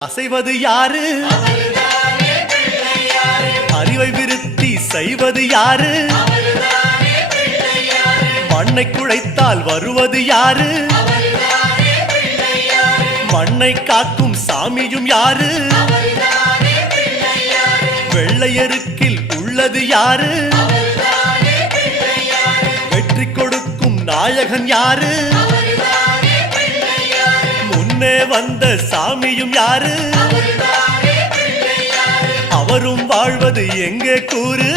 அசைவது யாரு? அறிவை விருத்தி செய்வது யாரு? மண்ணை குழைத்தால் வருவது யாரு? மண்ணை காக்கும் சாமியும் யாரு? வெள்ளையருக்கில் உள்ளது யாரு? வெற்றி கொடுக்கும் நாயகன் யாரு? முன்னே வந்த சாமியும் யாரு? அவரும் வாழ்வது எங்கே கூறு?